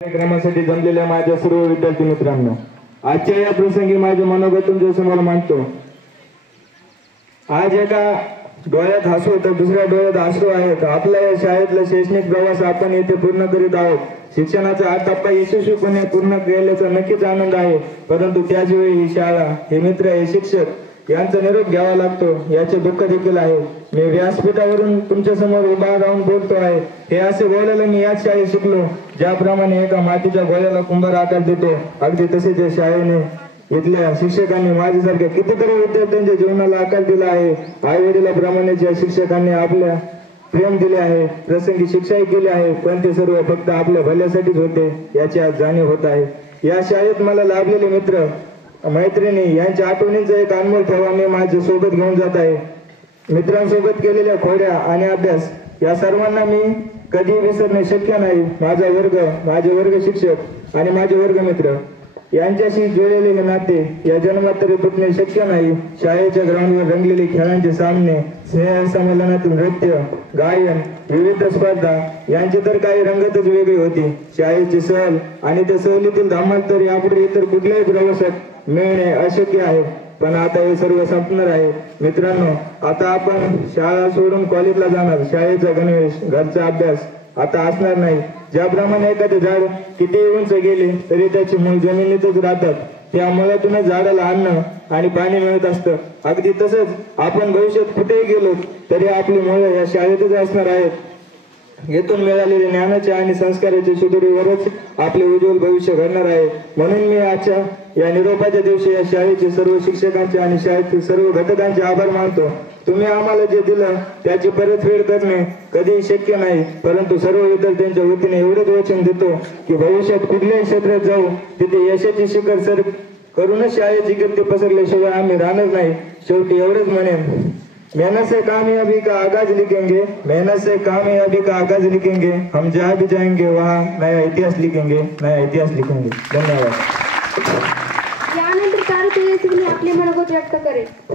कार्यक्रमासाठी जमलेल्या माझ्या सर्व विद्यार्थी मित्रांनो, आजच्या या प्रसंगी माझे मनोगत तुमच्या समोर मांडतो। आज एका डोळ्यात हसू तर दुसऱ्या डोळ्यात अश्रू आहेत। आपल्या या शाळेतला शैक्षणिक प्रवास आपण येथे पूर्ण करीत आहोत। शिक्षणाचा हा टप्पा यशस्वीपणे पूर्ण केल्याचा नक्कीच आनंद आहे, परंतु त्याच वेळी ही शाळा, हे मित्र, हे शिक्षक यांचा निरोप घ्यावा लागतो याचे दुःख देखील आहे। मी व्यासपीठावरून तुमच्या समोर उभा राहून बोलतो आहे। हे असे बोलायला मी याच शाळेत शिकलो, ज्याप्रमाणे एका मातीच्या गोळ्याला कुंभार आकार देतो, अगदी तसेच या शाळेने इथल्या शिक्षकांनी माझ्यासारख्या कितीतरी विद्यार्थ्यांच्या जीवनाला आकार दिला आहे। आई वडिलांप्रमाणेच या शिक्षकांनी आपल्या प्रेम दिले आहे, प्रसंगी शिक्षाही केली आहे, पण ते सर्व फक्त आपल्या भल्यासाठीच होते याची आज जाणीव होत आहे। या शाळेत मला लाभलेले मित्र मैत्रिणी यांच्या आठवणींचा एक अनमोल ठेवा मी माझ्या सोबत घेऊन जात आहे। मित्रांसोबत केलेल्या खोड्या आणि अभ्यास या सर्वांना मी कधी विसरणे शक्य नाही। माझा वर्ग, माझे वर्ग शिक्षक आणि माझे वर्ग मित्र यांच्याशी जुळलेले हे नाते या जन्मात तरी तुटणे शक्य नाही। शाळेच्या ग्राउंडवर रंगलेले खेळांचे सामने, स्नेह संमेलनातील नृत्य, गायन, विविध स्पर्धा यांची तर काही रंगतच वेगळी होती। शाळेची सहल आणि त्या सहलीतील धमाल तर यापुढे इतर कुठल्याही प्रवासात मिळणे अशक्य आहे, पण आता हे सर्व संपणार आहे। मित्रांनो, आता आपण शाळा सोडून कॉलेजला जाणार। शाळेचा गणवेश, घरचा अभ्यास आता असणार नाही। ज्याप्रमाणे एखादे झाड किती उंच गेले तरी त्याची मूळ जमिनीतच राहतात, त्या मुळातूनच झाडाला अन्न आणि पाणी मिळत असतं, अगदी तसंच आपण भविष्यात कुठेही गेलो तरी आपली मुळे या शाळेतच असणार आहेत। येथून मिळालेले ज्ञानाचे आणि संस्काराचे सुदृढीवरच आपले उज्ज्वल भविष्य घडणार आहे। म्हणून मी आजच्या या निरोपाच्या दिवशी या शाळेचे सर्व शिक्षकांचे आणि शाळेतील सर्व घटकांचे आभार मानतो। तुम्ही आम्हाला जे दिलं त्याची परतफेड करणे कधीही शक्य नाही, परंतु सर्व विद्यार्थ्यांच्या वतीने एवढंच वचन देतो की भविष्यात कुठल्याही क्षेत्रात जाऊ तिथे यशाची शिखर सर करूनच शाळेची कीर्ती पसरल्याशिवाय आम्ही राहणार नाही। शेवटी एवढंच म्हणेन, मेहनत से कामयाबी का आगाज लिखेंगे, मेहनत से कामयाबी का आगाज लिखेंगे, हम जहाँ भी जाएंगे वहाँ नया इतिहास लिखेंगे, नया इतिहास लिखेंगे। धन्यवाद। यानंतर चारू आपले मनोगत व्यक्त करेल।